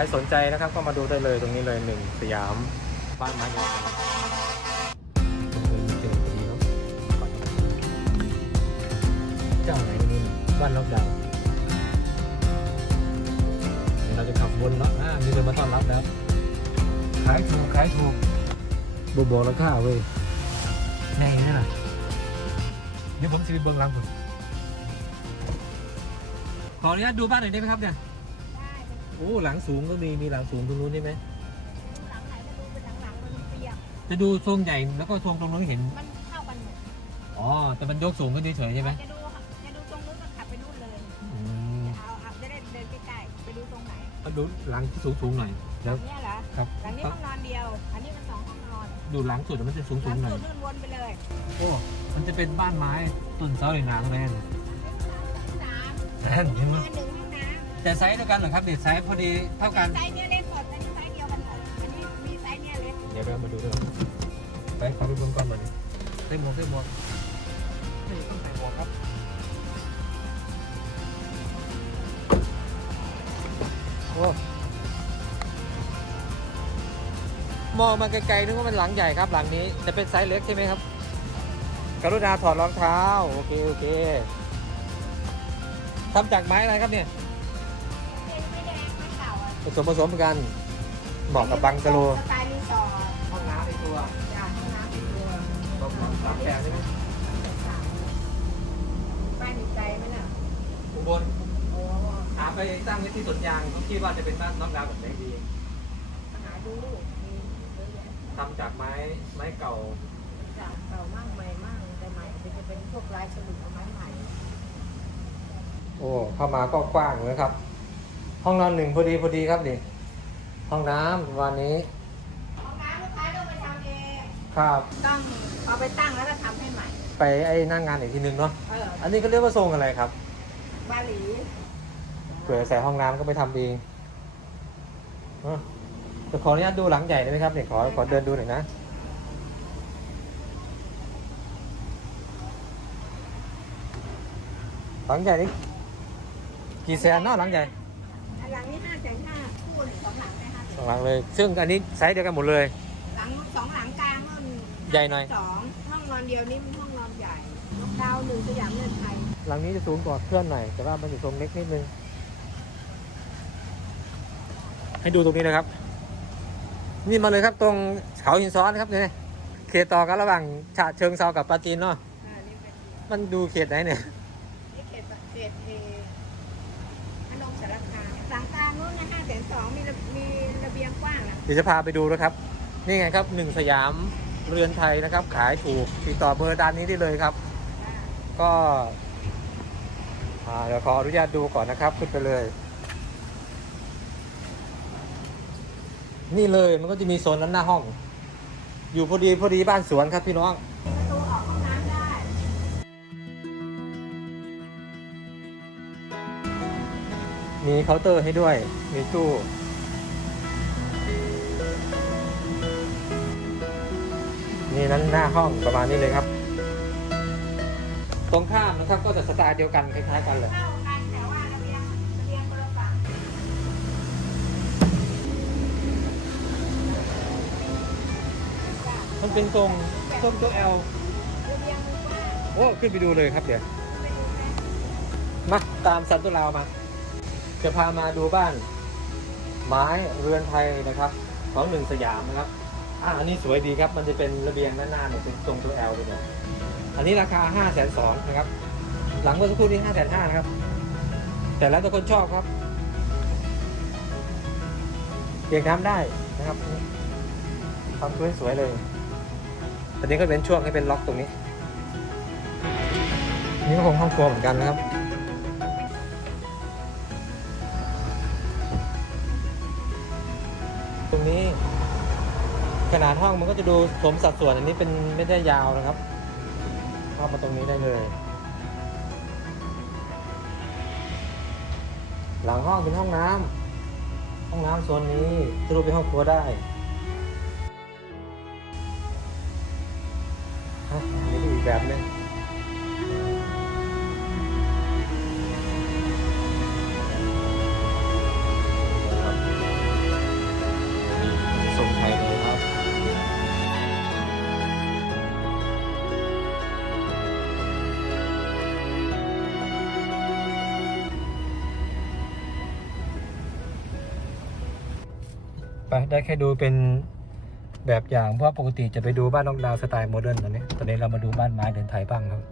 รสนใจนะครับก็มาดูได้เลยตรงนี้เลยหนึ่งสยามบ้านไม้ยางเจ้าไหนนี่บ้านนกดาวเดี๋ยวเราจะขับวนแล้วอ่ามีเดินมาต้อนรับแล้วขายถูกขายถูกบบอกราคาเว้ยแน่นี่น่ะเดี๋ยวผมสิไปเบิ้งหลังผมขออนุญาตดูบ้านหน่อยได้ไหมครับเนี่ยได้โอ้หลังสูงก็มีมีหลังสูงตรงนู้นได้ไหมดูหลังไหนก็ดูเป็นหลังๆมันเปียกจะดูทรงใหญ่แล้วก็ทรงตรงนู้นเห็นมันเท่ากันหมดอ๋อแต่มันยกสูงขึ้นเฉยๆใช่ไหมจะดูจะดูตรงนู้นก็ขับไปนู่นเลยอืมเอาเอาจะได้เดินใกล้ๆไปดูตรงไหนก็ดูหลังที่สูงๆหน่อยหแล้ลัวงเนี้ยเหรอครับหลังนี้ห้องนอนเดียว อันนี้มันสองห้องนอนดูหลังสุดมันจะสูหลังงๆหน่อสุยดนู่นวนไปเลยโอ้มันจะเป็นบ้านไม้ต้นเสาหลีนาตรงนั้นสามแน่นเห็นไหมเงินหนึ่งห้องน้ แต่ไซส์เดียวกันเหรอครับเด็ดไซส์พอดีำเท่ากันไซส์เนี้ยเล็กหมดอันนี้ไซส์เดียวกันหมดอันนี้มีไซส์เนี้ยเล็กเดี๋ยวเรามาดูด้วยไปขอไปบนก่อนมาเนี่ยใส่หมวกใส่หมวกนี่ต้องใส่หมวกครับโอ้มองมาไกลๆนึกว่ามันหลังใหญ่ครับหลังนี้จะเป็นไซส์เล็กใช่ไหมครับ กรุณาถอดรองเท้า โอเคโอเคทำจากไม้อะไรครับเนี่ย ผสมผสมกันเหมาะกับบังกะโลสไตล์รีสอร์ทห้องน้ำในตัวจ้ะห้องน้ำเป็นตัวสามแปดใช่ไหมบ้านอยู่ไกลไหมล่ะอุบลโอ้หาไปตั้งไว้ที่สวนยางเขาคิดว่าจะเป็นบ้านน้องดาวแบบไหนดีหาดูมีเยอะแยะทำจากไม้ไม้เก่าจากเก่ามั่งใหม่มั่งแต่ใหม่มันจะเป็นพวกลายฉลุเอาไม้ใหม่โอ้เข้ามาก็กว้างเลยครับ ห้องนอนหนึ่งพอดีพอดีครับนี่ห้องน้ำประมาณนี้ห้องน้ำลูกค้าต้องไปทำเองครับต้องเอาไปตั้งแล้วก็ทำให้ใหม่ ไปไอ้หนั่งงานอีกทีนึงเนาะเอออันนี้ก็เรียกว่าทรงอะไรครับบาหลีเผื่อใส่ห้องน้ำก็ไปทำเองเอ้อจะขออนุญาตดูหลังใหญ่ได้ไหมครับเนี่ยขอขอเดินดูหน่อยนะหลังใหญ่นี่กี่แสนเนาะหลังใหญ่อัน หลังนี้ห้าแสนห้าคู่หนึ่งสองหลังได้ห้าสองหลังเลย ซึ่งอันนี้ไซส์เดียวกันหมดเลย หลังสองหลังกลางนู่นใหญ่หน่อย สองห้องนอนเดียวนี่มันห้องนอนใหญ่ดาวหนึ่งสยามเงินไทยหลังนี้จะสูงกว่าเพื่อนหน่อย แต่ว่ามันอยู่ตรงเล็กนิดนึง ให้ดูตรงนี้นะครับ นี่มาเลยครับตรงเขาหินซ้อนครับเนี่ยเขตต่อกันระหว่างฉะเชิงเซากับปราจีนเนาะอ่านี่เป็นมันดูเขตไหนเนี่ย นี่เขตเขตเอพนมสารคามหลังกลางนู้นนะห้าแสนสองมีระมีระเบียงกว้างนะเดี๋ยวจะพาไปดูนะครับ นี่ไงครับหนึ่งสยามเรือนไทยนะครับ ขายถูกติดต่อเบอร์ด้านนี้ได้เลยครับ ก็เดี๋ยวขออนุญาตดูก่อนนะครับขึ้นไปเลย นี่เลยมันก็จะมีโซนนั้นหน้าห้อง อยู่พอดีพอดีบ้านสวนครับพี่น้องมีเคาน์เตอร์ให้ด้วย มีตู้ นี่นั้นหน้าห้องประมาณนี้เลยครับ ตรงข้ามนะครับก็จะสไตล์เดียวกันคล้ายๆกันเลยมันเป็นทรงทรงตัวแอลโอ้ขึ้นไปดูเลยครับเดี๋ยวมมาตามสันตุลาวมา จะพามาดูบ้าน ไม้เรือนไทยนะครับ ของหนึ่งสยามนะครับ อ่าอันนี้สวยดีครับ มันจะเป็นระเบียงด้านหน้าเนี่ยเป็นทรงตัวแอลเลยเนี่ยอันนี้ราคา5้าแสนสองนะครับ หลังเมื่อสักครู่นี้ห้าแสนห้านะครับ แต่แล้วแต่คนชอบครับเปียกน้ำได้นะครับทำสวยเลยอันนี้ก็เป็นช่วงให้เป็นล็อกตรงนี้ นี่ก็คงห้องครัวเหมือนกันนะครับตรงนี้ ขนาดห้องมันก็จะดูสมสัดส่วนอันนี้เป็นไม่ได้ยาวนะครับ เข้ามาตรงนี้ได้เลย หลังห้องเป็นห้องน้ำห้องน้ำโซนนี้ทะลุไปห้องครัวได้ฮะอันนี้ก็อีกแบบหนึง ไปได้แค่ดูเป็นแบบอย่างเพราะปกติจะไปดูบ้านนอกดาวสไตล์โมเดิร์นตอนนี้ ตอนนี้เรามาดูบ้านไม้เดินไทยบ้างครับ